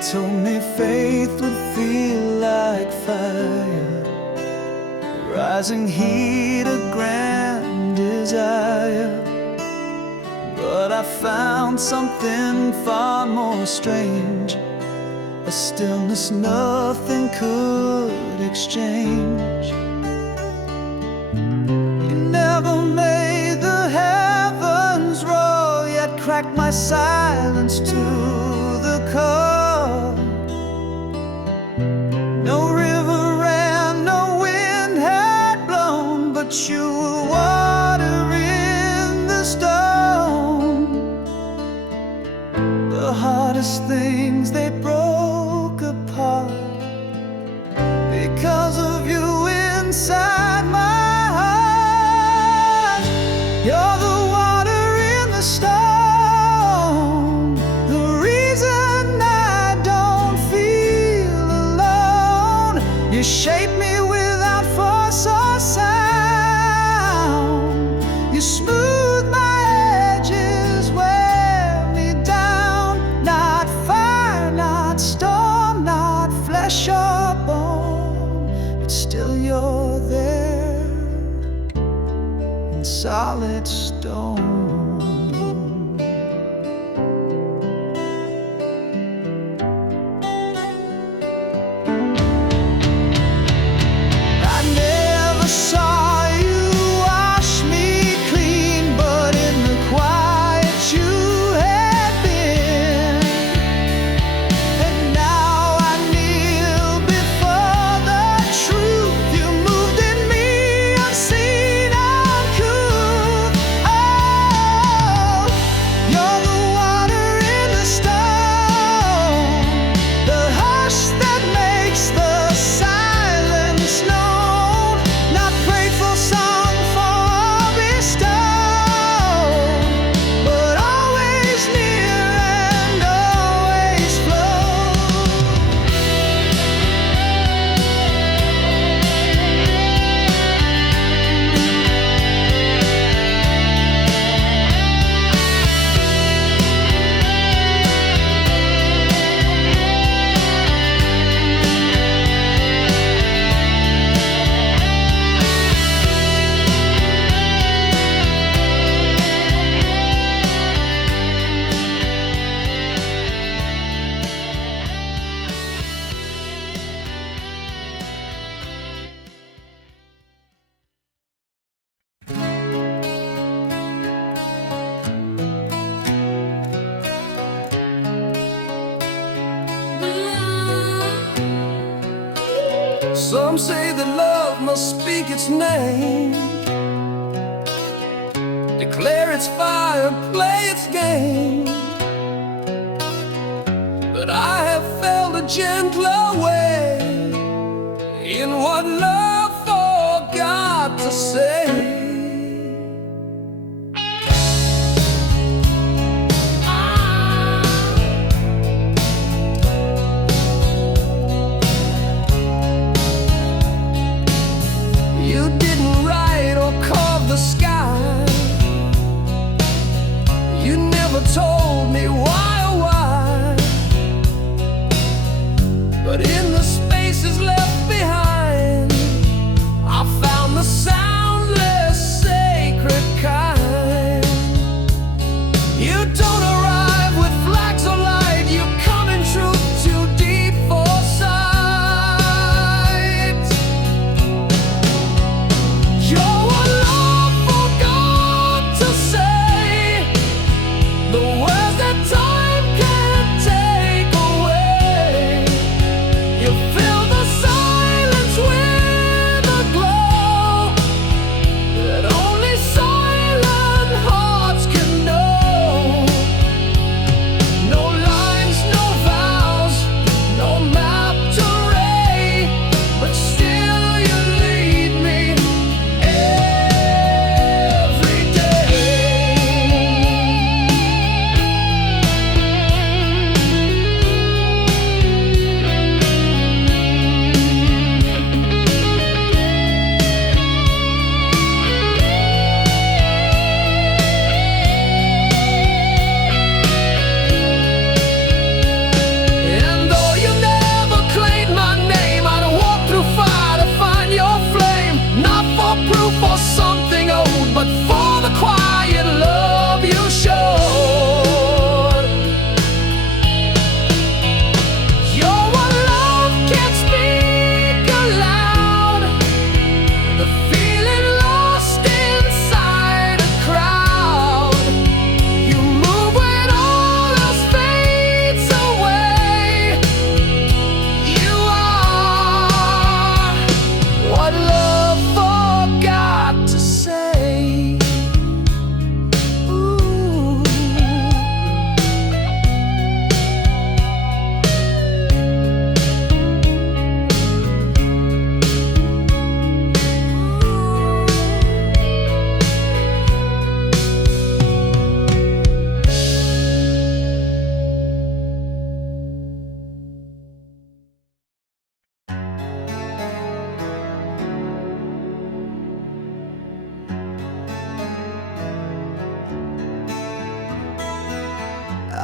told me faith would feel like fire, rising heat, a grand desire. But I found something far more strange, a stillness nothing could exchange. You never made the heavens roar, yet cracked my silence to the core. No river ran, no wind had blown, but you were water in the stone. The hardest things they broke apart because of you inside my heart. You're the water in the stone, the reason I don't feel alone. You shape me without force or sound. You smooth my edges, wear me down. Not fire, not storm, not flesh or bone, but still you're there in solid stone. I never saw you wash me clean, but in the quiet you had been. And now I kneel before the truth. You moved in me unseen, uncouth. Oh, you're the water in the stone, the hush that makes the silence known. Not grateful song for bestowed, but always near and always flow. Some say that love must speak its name, declare its fire, play its game. But I have felt a gentler way in what love forgot to say. You didn't write or carve the sky. You never told me why or why. But in the spaces left behind, I found the soundless, sacred kind. You don't arrive with flags of light. You come in truth too deep for sight. You're what love forgot to say, the words that time can't take away. You fill the silence with a glow,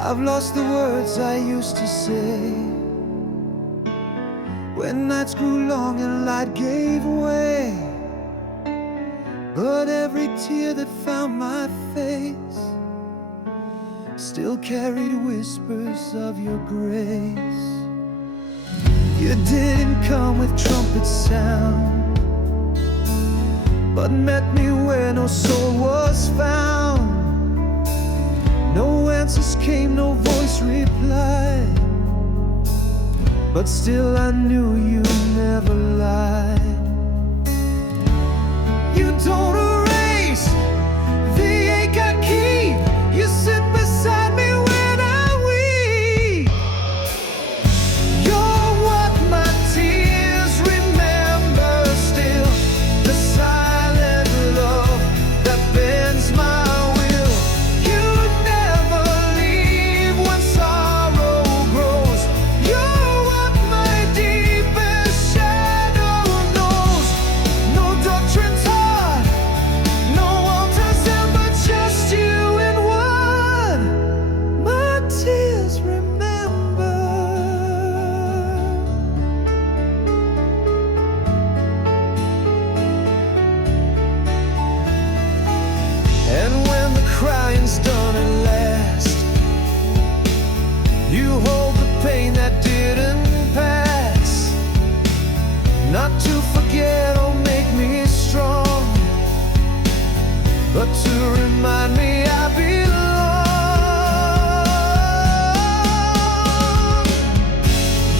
I've lost the words I used to say when nights grew long and light gave way. But every tear that found my face still carried whispers of your grace. You didn't come with trumpet sound, but met me where no soul was found. No answers came, no voice replied, but still I knew you never lied. You don't erase the ache I keep. You sit beside me when I weep. You're what my tears remember still, the silent love that bends my will. You never leave when sorrow grows. You're what my deepest shadow knows. No doctrine taught, no altars in, but just you and what my tears remember. And when the crying's done at last, you hold the pain that didn't pass, not to forget or make me strong, but to remind me I belong.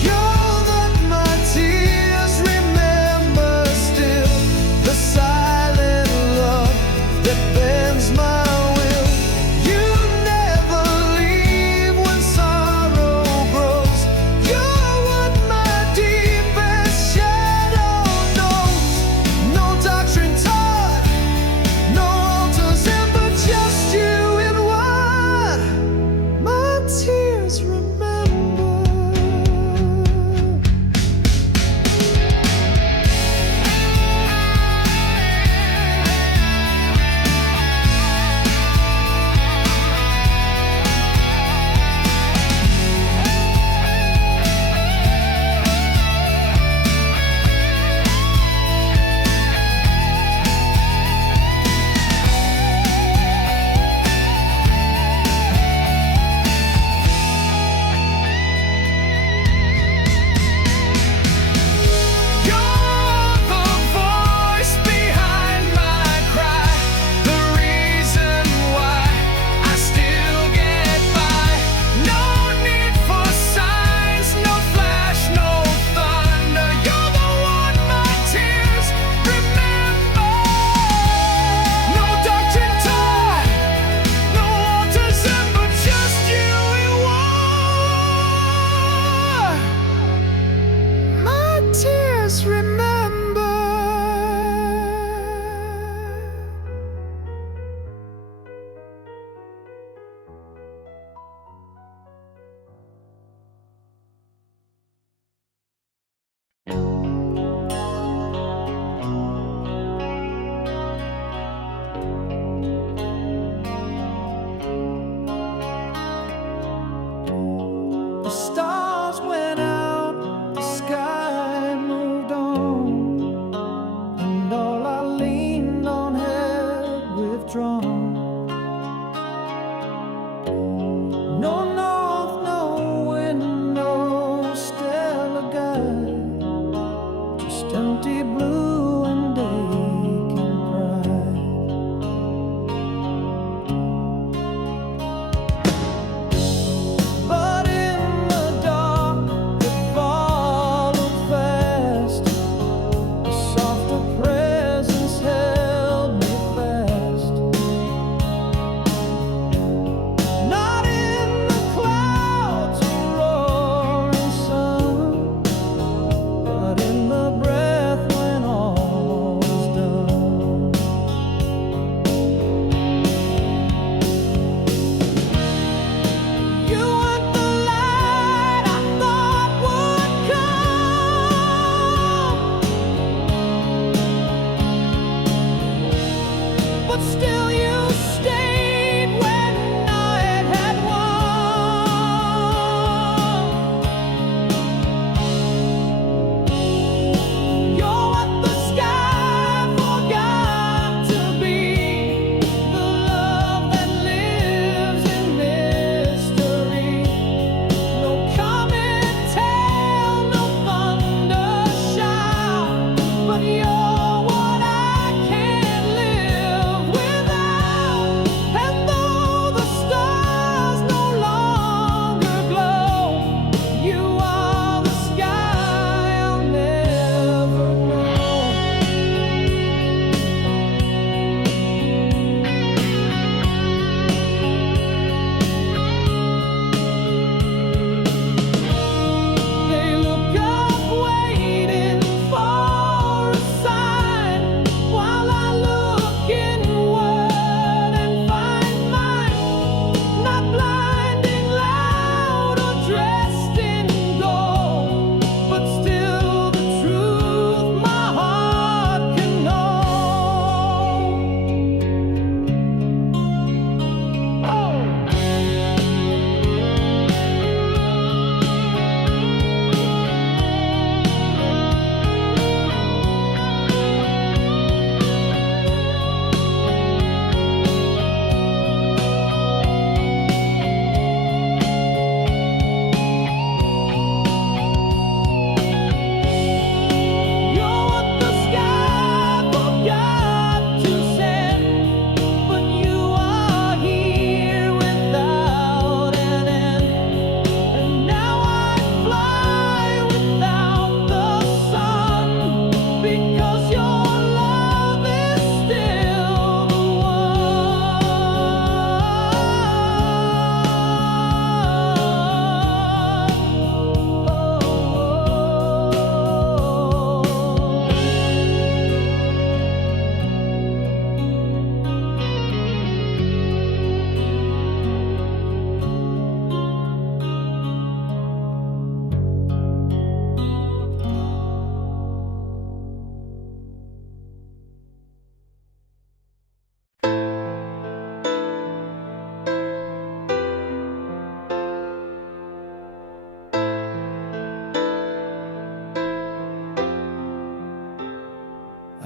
You're that my tears remember still, the silent love that bends my will. You never leave when sorrow grows. You're what my deepest shadow knows. No doctrine taught, no altars in, but just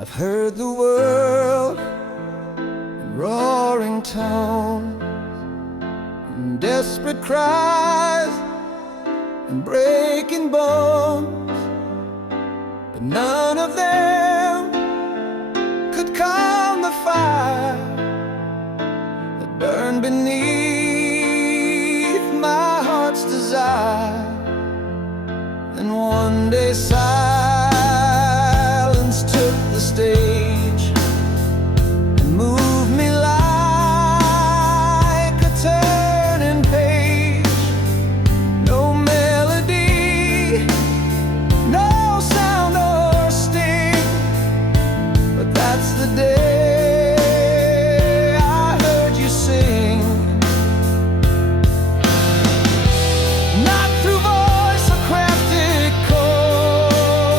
I've heard the world in roaring tones, and desperate cries and breaking bones, but none of them could calm the fire that burned beneath my heart's desire. And one day silence took the stage and moved me like a turning page. No melody, no sound or sting, but that's the day I heard you sing. Not through voice or crafted chord,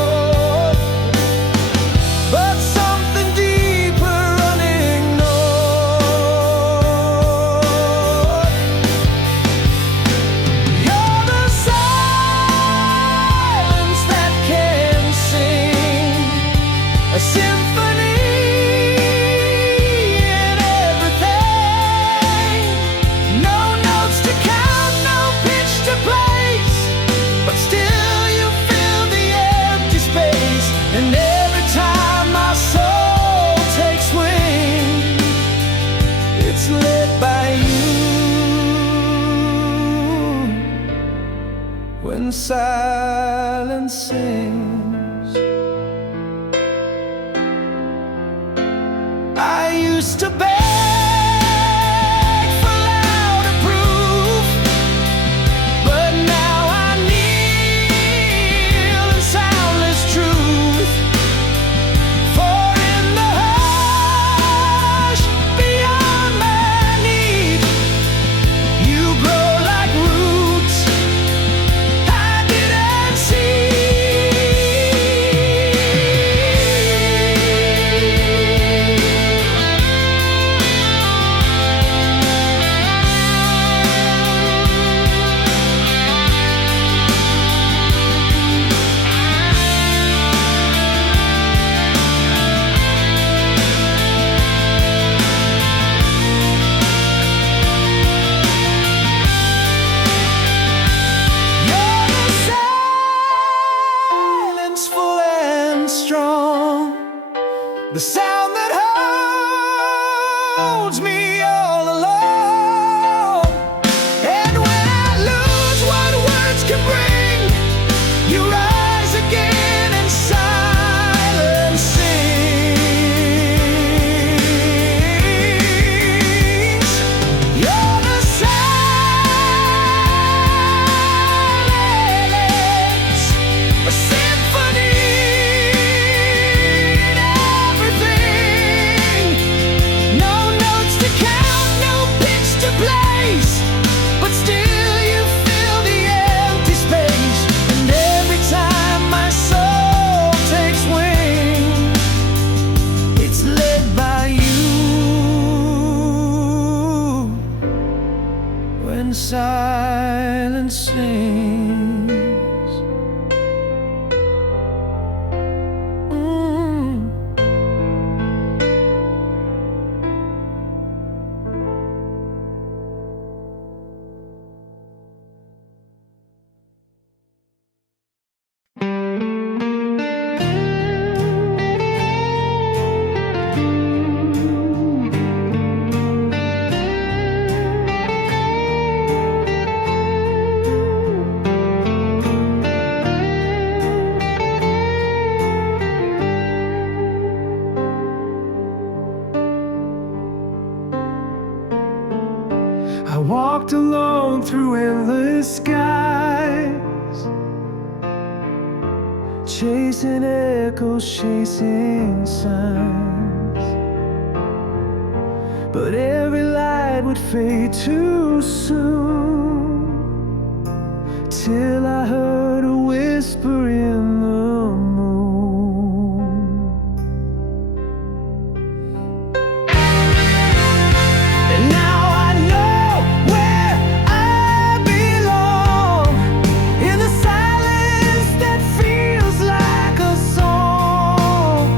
but something deeper unignored. You're the silence that can sing a symphony in everything. No notes to count, no pitch to place, but still you fill the empty space. And every time my soul takes wing, it's lit by you. When silence sings, I used to beg for louder proof, but now I kneel in soundless truth. For in the hush beyond my need, you grow like roots I didn't see. You're the silence, full and strong, the sound that holds me all along. And when I lose what words can bring, you rise again and silence sings. You're the silence, a symphony in everything. No notes to count, no pitch to place, but still you fill the empty space. And every time my soul takes wing, it's led by you. When silence sings, I walked alone through endless skies, chasing echoes, chasing signs. But every light would fade too soon, till I heard a whisper in the moon. And now I know where I belong, in the silence that feels like a song.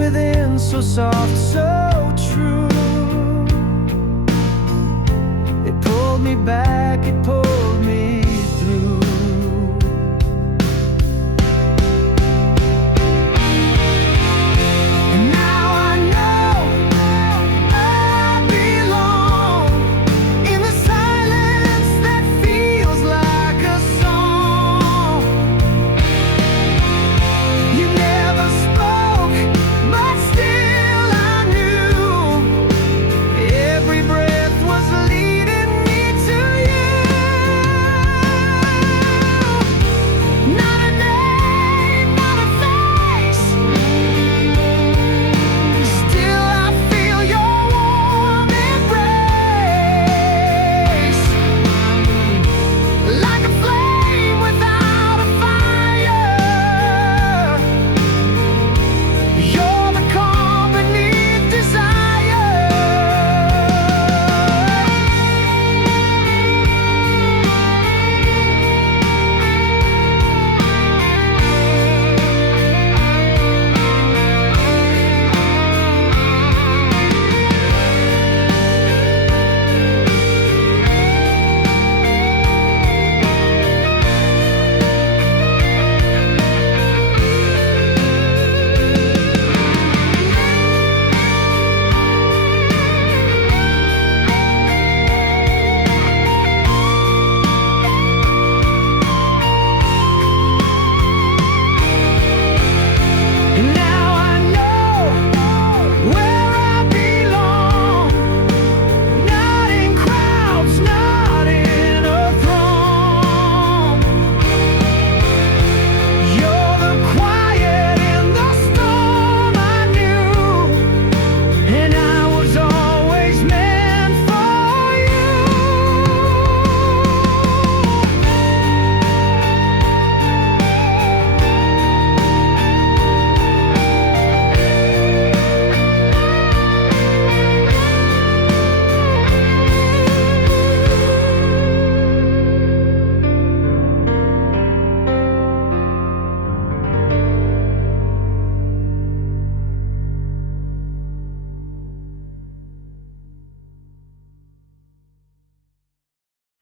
within, so soft, so true. It pulled me back, it pulled